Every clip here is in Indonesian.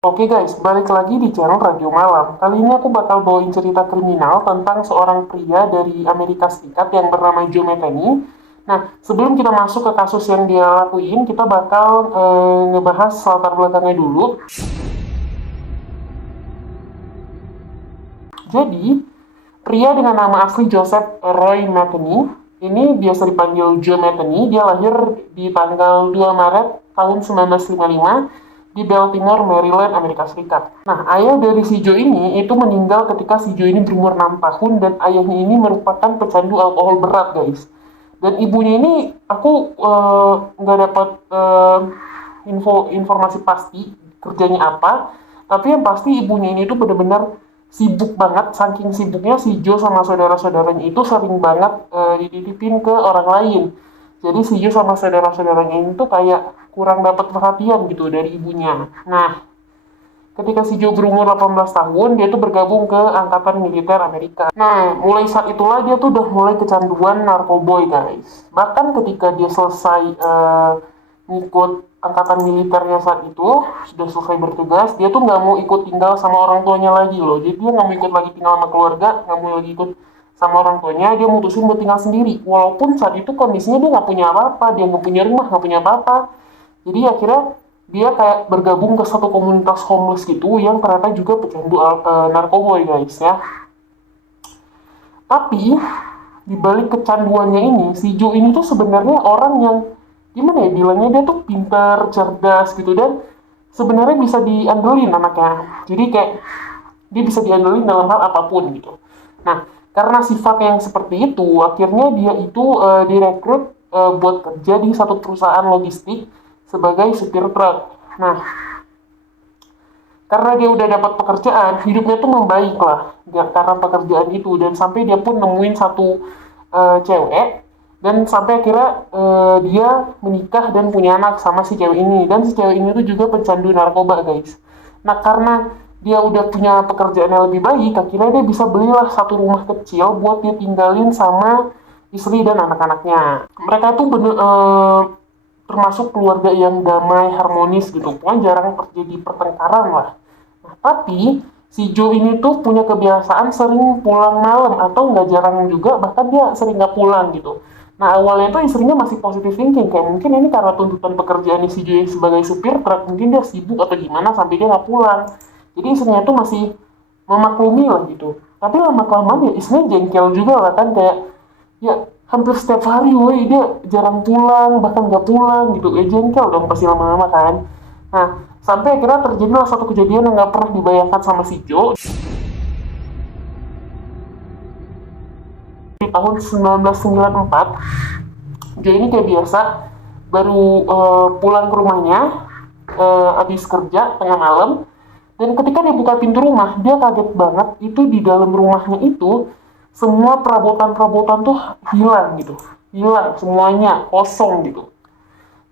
Oke guys, balik lagi di channel Radio Malam. Kali ini aku bakal bawain cerita kriminal tentang seorang pria dari Amerika Serikat yang bernama Joe Metheny. Nah, sebelum kita masuk ke kasus yang dia lakuin, kita bakal ngebahas latar belakangnya dulu. Jadi, pria dengan nama asli Joseph Roy Metheny, ini biasa dipanggil Joe Metheny, dia lahir di tanggal 2 Maret tahun 1955 di Baltimore, Maryland, Amerika Serikat. Nah, ayah dari si Joe ini itu meninggal ketika si Joe ini berumur 6 tahun dan ayahnya ini merupakan pecandu alkohol berat, guys. Dan ibunya ini aku nggak dapat informasi pasti kerjanya apa, tapi yang pasti ibunya ini tuh benar-benar sibuk banget, saking sibuknya si Joe sama saudara-saudaranya itu sering banget dititipin ke orang lain. Jadi si Joe sama saudara-saudaranya ini tuh kayak kurang dapat perhatian gitu dari ibunya. Nah, ketika si Joe berumur 18 tahun, dia tuh bergabung ke Angkatan Militer Amerika. Nah, mulai saat itulah dia tuh udah mulai kecanduan narkoboy, guys. Bahkan ketika dia selesai ngikut Angkatan Militernya saat itu, sudah selesai bertugas, dia tuh nggak mau ikut tinggal sama orang tuanya lagi loh. Jadi dia nggak mau ikut lagi tinggal sama keluarga, nggak mau lagi ikut sama orang tuanya, dia mutusin buat tinggal sendiri. Walaupun saat itu kondisinya dia nggak punya apa-apa, dia nggak punya rumah, nggak punya apa-apa. Jadi akhirnya dia kayak bergabung ke satu komunitas homeless gitu yang ternyata juga pecandu narkoba guys ya. Tapi di balik kecanduannya ini, si Joe ini tuh sebenarnya orang yang gimana ya bilangnya, dia tuh pintar, cerdas gitu, dan sebenarnya bisa diandelin anaknya. Jadi kayak dia bisa diandelin dalam hal apapun gitu. Nah, karena sifat yang seperti itu, akhirnya dia itu direkrut buat kerja di satu perusahaan logistik sebagai supir truk. Nah, karena dia udah dapat pekerjaan, hidupnya tuh membaik lah karena pekerjaan itu, dan sampai dia pun nemuin satu cewek, dan sampai akhirnya dia menikah dan punya anak sama si cewek ini, dan si cewek ini tuh juga pecandu narkoba guys. Nah, karena dia udah punya pekerjaan yang lebih baik, akhirnya dia bisa belilah satu rumah kecil buat dia tinggalin sama istri dan anak-anaknya. Mereka tuh bener termasuk keluarga yang damai, harmonis gitu. Pokoknya jarang terjadi pertengkaran lah. Nah, tapi si Joe ini tuh punya kebiasaan sering pulang malam, atau nggak jarang juga, bahkan dia sering nggak pulang gitu. Nah, awalnya tuh istrinya masih positive thinking, kayak mungkin ini karena tuntutan pekerjaan si Joe sebagai supir truk, mungkin dia sibuk atau gimana sampai dia nggak pulang. Jadi istrinya tuh masih memaklumi lah gitu. Tapi lama-kelamaan ya istrinya jengkel juga lah kan, kayak ya hampir setiap hari woi dia jarang pulang, bahkan nggak pulang gitu, ya jengkel dong pasti lama-lama kan. Nah, sampai akhirnya terjadilah satu kejadian yang nggak pernah dibayangkan sama si Joe. Di tahun 1994, Joe ini kayak biasa baru pulang ke rumahnya habis kerja tengah malam, dan ketika dia buka pintu rumah, dia kaget banget itu di dalam rumahnya itu semua perabotan-perabotan tuh hilang gitu, hilang semuanya, kosong gitu.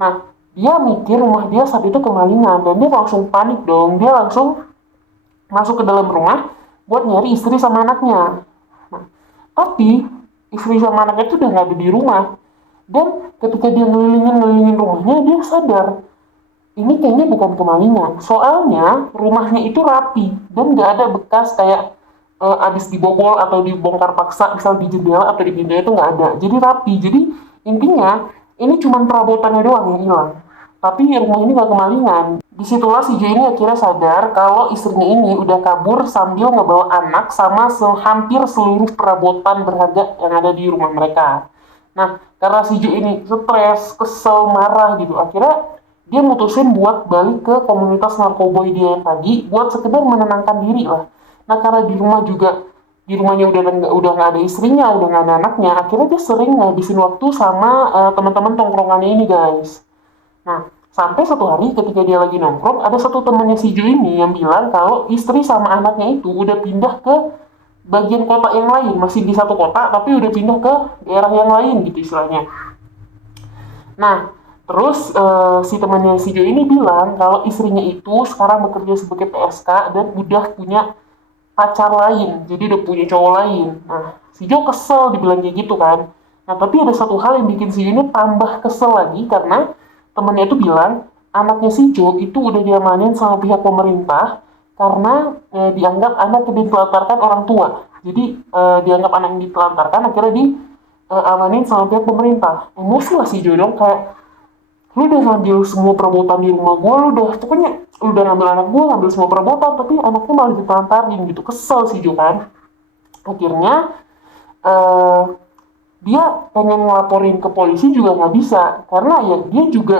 Nah, dia mikir rumah dia saat itu kemalingan, dan dia langsung panik dong. Dia langsung masuk ke dalam rumah buat nyari istri sama anaknya. Nah, tapi istri sama anaknya itu udah nggak ada di rumah. Dan ketika dia ngelilingin rumahnya, dia sadar ini kayaknya bukan kemalingan. Soalnya rumahnya itu rapi dan nggak ada bekas kayak abis dibobol atau dibongkar paksa, misal di jendela atau di pintu, itu nggak ada. Jadi rapi. Jadi intinya ini cuma perabotannya doang yang hilang. Tapi rumah ini nggak kemalingan. Disitulah si Joe ini akhirnya sadar kalau istrinya ini udah kabur sambil ngebawa anak sama hampir seluruh perabotan berharga yang ada di rumah mereka. Nah, karena si Joe ini stres, kesel, marah gitu, akhirnya dia mutusin buat balik ke komunitas narkoboy dia yang tadi buat sekedar menenangkan diri lah. Nah, karena di rumahnya udah nggak ada istrinya, udah nggak ada anaknya, akhirnya dia sering ngabisin waktu sama teman-teman tongkrongannya ini guys. Nah, sampai satu hari ketika dia lagi nongkrong, ada satu temannya si Joe ini yang bilang kalau istri sama anaknya itu udah pindah ke bagian kota yang lain, masih di satu kota tapi udah pindah ke daerah yang lain gitu istilahnya. Nah, terus si temannya si Joe ini bilang kalau istrinya itu sekarang bekerja sebagai PSK dan udah punya pacar lain, jadi udah punya cowok lain. Nah, si Joe kesel dibilang kayak gitu kan. Nah, tapi ada satu hal yang bikin si Joe ini tambah kesel lagi karena temennya itu bilang anaknya si Jo itu udah diamanin sama pihak pemerintah karena dianggap anak yang ditelantarkan orang tua. Jadi dianggap anak yang ditelantarkan, akhirnya amanin sama pihak pemerintah. Emosi lah si Jo dong, kayak lu udah ngambil semua perabotan di rumah gue, lu udah ngambil anak gue, ngambil semua perabotan, tapi anaknya malah ditelantarin gitu. Kesel si Jo kan. Akhirnya eh, dia pengen ngelaporin ke polisi juga nggak bisa, karena ya dia juga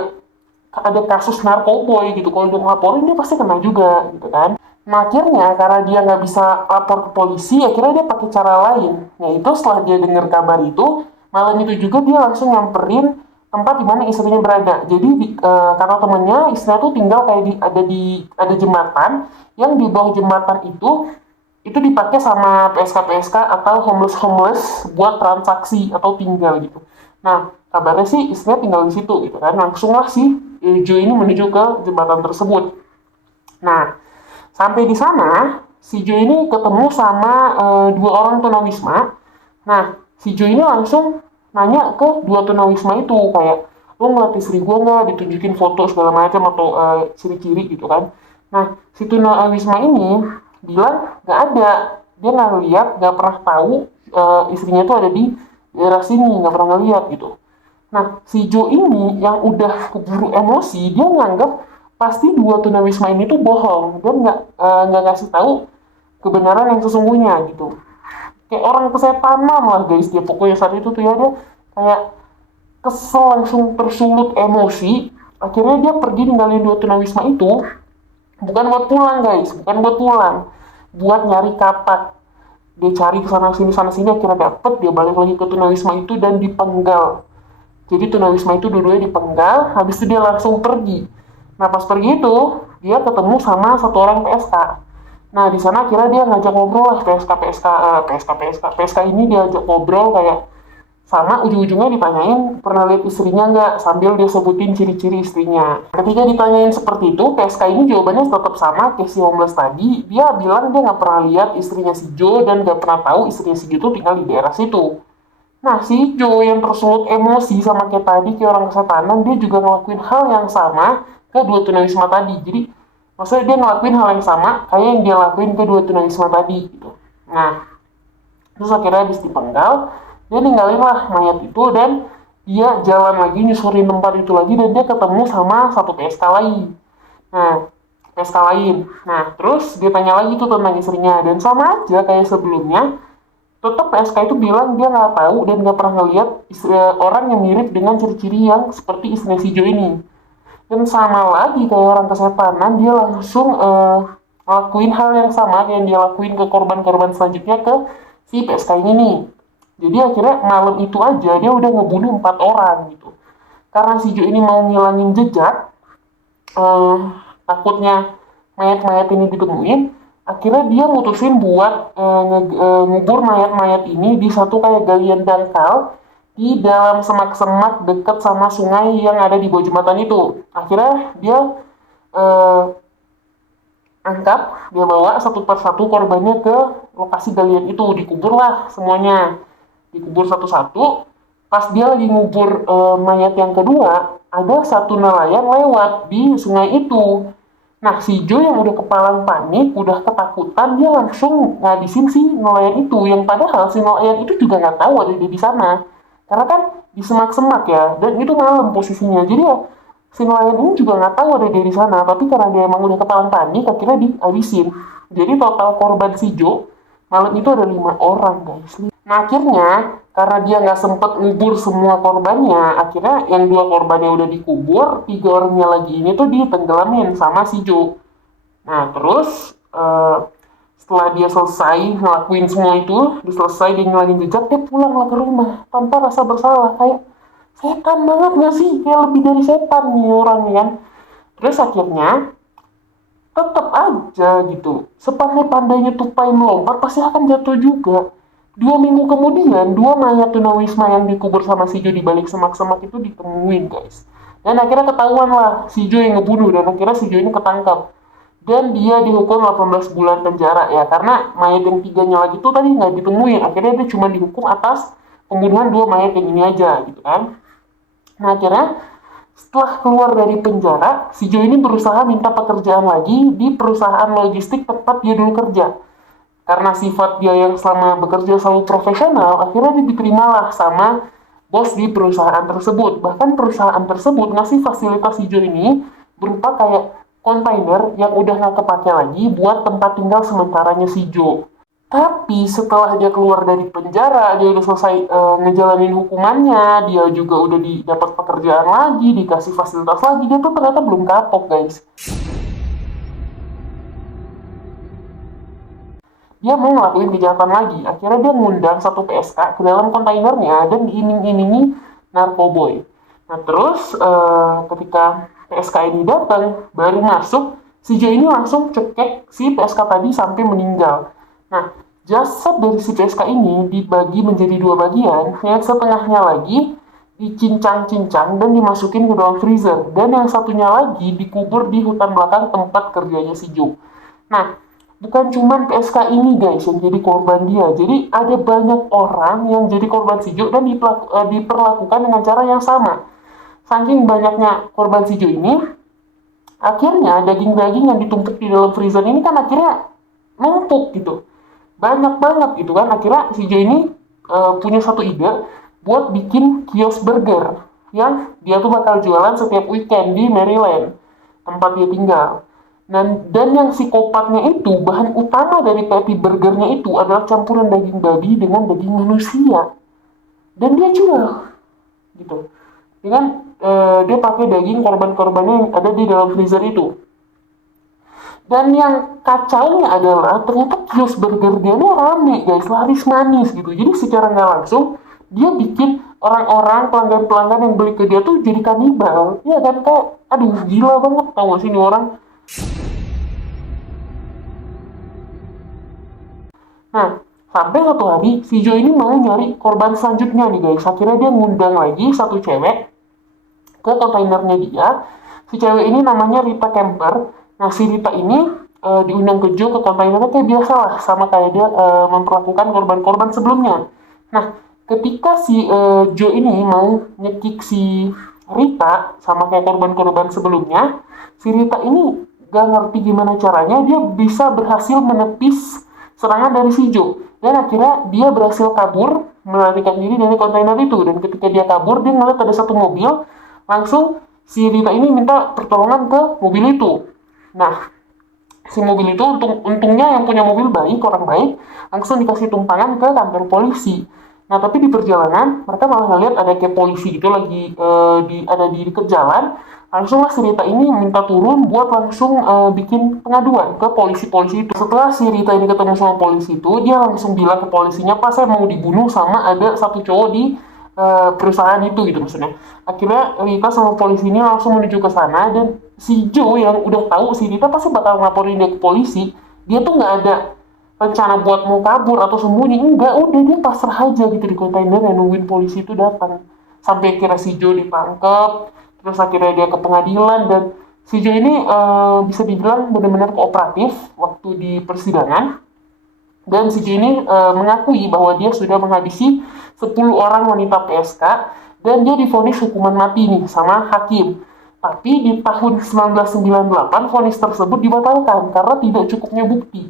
ada kasus narkoboy gitu. Kalau dia ngelaporin dia pasti kena juga gitu kan. Nah akhirnya karena dia nggak bisa lapor ke polisi, akhirnya dia pakai cara lain. Yaitu setelah dia dengar kabar itu, malam itu juga dia langsung nyamperin tempat di mana istrinya berada. Jadi karena temennya istrinya tuh tinggal kayak ada jembatan, yang di bawah jembatan itu dipakai sama PSK atau homeless buat transaksi atau tinggal gitu. Nah, kabarnya sih istrinya tinggal di situ gitu kan. Langsung lah si Joe ini menuju ke jembatan tersebut. Nah, sampai di sana si Joe ini ketemu sama dua orang tunawisma. Nah, si Joe ini langsung nanya ke dua tunawisma itu kayak, lo ngeliat istri gue nggak, ditunjukin foto segala macam atau ciri-ciri gitu kan. Nah, si tunawisma ini bilang nggak ada, dia nggak ngeliat, nggak pernah tahu istrinya itu ada di daerah sini, nggak pernah ngeliat gitu. Nah, si Joe ini yang udah keburu emosi, dia nganggap pasti dua tunawisma ini tuh bohong, dia nggak ngasih tahu kebenaran yang sesungguhnya gitu. Kayak orang kesetanan lah guys dia, pokoknya saat itu tuh ya dia kayak kesel, langsung tersulut emosi. Akhirnya dia pergi ninggalin dua tunawisma itu, bukan buat pulang guys, bukan buat pulang, buat nyari kapak. Dia cari sana sini, akhirnya dapet, dia balik lagi ke tunawisma itu dan dipenggal. Jadi tunawisma itu dua-duanya dipenggal, habis itu dia langsung pergi. Nah pas pergi itu dia ketemu sama satu orang PSK. Nah di sana akhirnya dia ngajak ngobrol lah, PSK ini dia ajak ngobrol kayak, sama ujung-ujungnya ditanyain pernah lihat istrinya nggak, sambil dia sebutin ciri-ciri istrinya. Ketika ditanyain seperti itu, PSK ini jawabannya tetap sama kayak si homeless tadi. Dia bilang dia nggak pernah lihat istrinya si Joe dan nggak pernah tahu istrinya si Joe tuh tinggal di daerah situ. Nah, si Joe yang tersulut emosi sama kayak tadi, kayak orang kesetanan, dia juga ngelakuin hal yang sama ke dua tunawisma tadi. Jadi, maksudnya dia ngelakuin hal yang sama kayak yang dia lakuin ke dua tunawisma tadi gitu. Nah, terus akhirnya habis dipenggal, dia ninggalin lah mayat itu dan dia jalan lagi nyusurin tempat itu lagi dan dia ketemu sama satu PSK lain. Nah, PSK lain. Nah, terus dia tanya lagi tuh tentang istrinya dan sama aja kayak sebelumnya, tetap PSK itu bilang dia nggak tahu dan nggak pernah ngeliat orang yang mirip dengan ciri-ciri yang seperti istrinya si Joe ini. Dan sama lagi kayak orang kesetanan, dia langsung ngelakuin hal yang sama yang dia lakuin ke korban-korban selanjutnya ke si PSK ini nih. Jadi akhirnya malam itu aja dia udah ngebunuh 4 orang gitu. Karena si Joe ini mau ngilangin jejak, takutnya mayat-mayat ini ditemuin, akhirnya dia mutusin buat ngubur mayat-mayat ini di satu kayak galian dangkal di dalam semak-semak deket sama sungai yang ada di bawah jembatan itu. Akhirnya dia dia bawa satu persatu korbannya ke lokasi galian itu, dikuburlah semuanya, dikubur satu-satu. Pas dia lagi ngubur mayat yang kedua, ada satu nelayan lewat di sungai itu. Nah, si Joe yang udah kepalang panik, udah ketakutan, dia langsung ngabisin si nelayan itu, yang padahal si nelayan itu juga nggak tahu ada dia di sana. Karena kan di semak-semak ya, dan itu malam posisinya. Jadi ya, si nelayan ini juga nggak tahu ada dia di sana, tapi karena dia emang udah kepalang panik, akhirnya dihabisin. Jadi total korban si Joe malam itu ada 5 orang guys. Nah akhirnya karena dia nggak sempet ngubur semua korbannya, akhirnya yang 2 korbannya udah dikubur, 3 orangnya lagi ini tuh ditenggelamin sama si Joe. Nah terus setelah dia selesai ngelakuin semua itu, dia selesai dia ngilangin jejak, dia pulanglah ke rumah tanpa rasa bersalah. Kayak setan banget gak sih? Kayak lebih dari setan nih orang kan. Terus akhirnya tetap aja gitu, sepandai-pandainya tupai melompat pasti akan jatuh juga. 2 minggu kemudian 2 mayat tunawisma yang dikubur sama si Joe di balik semak-semak itu ditemuin guys. Dan akhirnya ketahuan lah si Joe yang ngebunuh, dan akhirnya si Joe ini ketangkap dan dia dihukum 18 bulan penjara ya, karena mayat yang 3-nya lagi tuh tadi nggak ditemuin. Akhirnya dia cuma dihukum atas pembunuhan 2 mayat yang ini aja gitu kan. Nah akhirnya Setelah keluar dari penjara, si Joe ini berusaha minta pekerjaan lagi di perusahaan logistik tempat dia dulu kerja. Karena sifat dia yang selama bekerja selalu profesional, akhirnya dia diterima lah sama bos di perusahaan tersebut. Bahkan perusahaan tersebut ngasih fasilitas si Joe ini berupa kayak kontainer yang udah nggak kepake lagi buat tempat tinggal sementaranya si Joe. Tapi setelah dia keluar dari penjara, dia udah selesai ngejalanin hukumannya, dia juga udah dapat pekerjaan lagi, dikasih fasilitas lagi, dia tuh ternyata belum kapok, guys. Dia mau ngelakuin kejahatan lagi. Akhirnya dia ngundang satu PSK ke dalam kontainernya dan diiming-imingi narkoboy. Nah terus ketika PSK ini datang, baru masuk, si Joe ini langsung cekek si PSK tadi sampai meninggal. Nah, jasad dari si PSK ini dibagi menjadi dua bagian, yang setengahnya lagi dicincang-cincang dan dimasukin ke dalam freezer, dan yang satunya lagi dikubur di hutan belakang tempat kerjanya si Joe. Nah, bukan cuma PSK ini guys yang jadi korban dia, jadi ada banyak orang yang jadi korban si Joe dan diperlakukan dengan cara yang sama. Saking banyaknya korban si Joe ini, akhirnya daging-daging yang ditumpuk di dalam freezer ini kan akhirnya numpuk gitu. Banyak banget gitu kan. Akhirnya si Joe ini punya satu ide buat bikin kios burger yang dia tuh bakal jualan setiap weekend di Maryland, tempat dia tinggal. Dan yang psikopatnya itu, bahan utama dari patty burgernya itu adalah campuran daging babi dengan daging manusia. Dan dia jual gitu. Dengan dia pakai daging korban-korbannya yang ada di dalam freezer itu. Dan yang kacaunya adalah ternyata kios burger dia ini rame guys, laris manis gitu. Jadi secara nggak langsung dia bikin orang-orang pelanggan-pelanggan yang beli ke dia tuh jadi kanibal. Ya kan, kayak aduh gila banget, tau gak sih ini orang. Nah, sampai satu hari si Joe ini mau nyari korban selanjutnya nih guys. Akhirnya dia ngundang lagi satu cewek ke kontainernya dia. Si cewek ini namanya Rita Kemper. Nah, si Rita ini diundang ke Joe ke kontainernya kayak biasa lah, sama kayak dia memperlakukan korban-korban sebelumnya. Nah, ketika si Joe ini mau nyekik si Rita sama kayak korban-korban sebelumnya, si Rita ini gak ngerti gimana caranya dia bisa berhasil menepis serangan dari si Joe. Dan akhirnya dia berhasil kabur, melarikan diri dari kontainer itu. Dan ketika dia kabur, dia ngeliat ada satu mobil, langsung si Rita ini minta pertolongan ke mobil itu. Nah, si mobil itu untungnya yang punya mobil baik, orang baik, langsung dikasih tumpangan ke kantor polisi. Nah, tapi di perjalanan mereka malah ngeliat ada kayak polisi gitu lagi ada di dekat jalan. Langsung lah si Rita ini minta turun buat langsung bikin pengaduan ke polisi-polisi itu. Setelah si Rita ini ketemu sama polisi itu, dia langsung bilang ke polisinya, "Pak, saya mau dibunuh sama ada satu cowok di perusahaan itu," gitu maksudnya. Akhirnya Rita sama polisi ini langsung menuju ke sana, dan si Joe yang udah tahu si Rita pasti bakal ngelaporin dia ke polisi, dia tuh nggak ada rencana buat mau kabur atau sembunyi, enggak, udah dia pasrah aja gitu di kontainer yang nungguin polisi itu datang. Sampai akhirnya si Joe ditangkap, terus akhirnya dia ke pengadilan, dan si Joe ini bisa dibilang benar-benar kooperatif waktu di persidangan. Dan si Joe ini mengakui bahwa dia sudah menghabisi 10 orang wanita PSK dan dia divonis hukuman mati nih sama hakim. Tapi di tahun 1998 vonis tersebut dibatalkan karena tidak cukupnya bukti.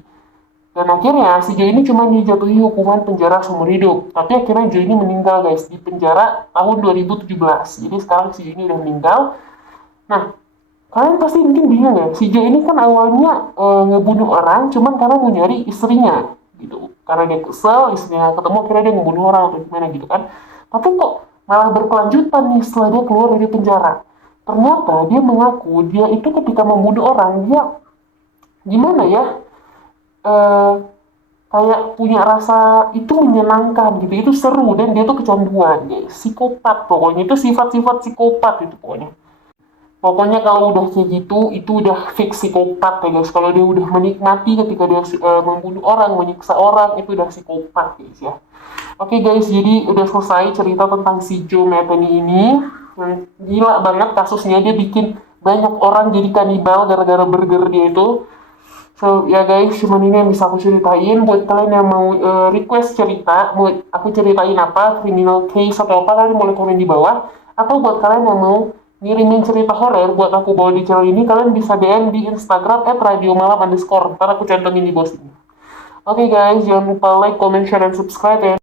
Dan akhirnya si Joe ini cuma dijatuhi hukuman penjara seumur hidup. Tapi akhirnya Joe ini meninggal guys di penjara tahun 2017. Jadi sekarang si Joe ini udah meninggal. Nah, kalian pasti mungkin bingung ya. Si Joe ini kan awalnya ngebunuh orang cuman karena mau nyari istrinya gitu. Karena dia kesel, istrinya ketemu, akhirnya dia ngebunuh orang atau gimana gitu kan. Tapi kok malah berkelanjutan nih setelah dia keluar dari penjara. Ternyata dia mengaku dia itu ketika membunuh orang, dia gimana ya, kayak punya rasa itu menyenangkan gitu, itu seru, dan dia tuh kecanduan, guys. Psikopat pokoknya, itu sifat-sifat psikopat itu pokoknya. Pokoknya kalau udah kayak gitu, itu udah fix psikopat ya guys. Kalau dia udah menikmati ketika dia membunuh orang, menyiksa orang, itu udah psikopat guys ya. Oke guys, jadi udah selesai cerita tentang si Joe Metheny ini. Gila banget kasusnya, dia bikin banyak orang jadi kanibal gara-gara burger dia itu. So ya guys, cuman ini yang bisa aku ceritain. Buat kalian yang mau request cerita, mau aku ceritain apa, criminal case atau apa, kalian boleh komen di bawah. Atau buat kalian yang mau ngirimin cerita horor buat aku bawa di channel ini, kalian bisa DM di Instagram @radiomalam_. Ntar aku cantumin di bawah sini. Oke guys, jangan lupa like, comment, share, dan subscribe ya.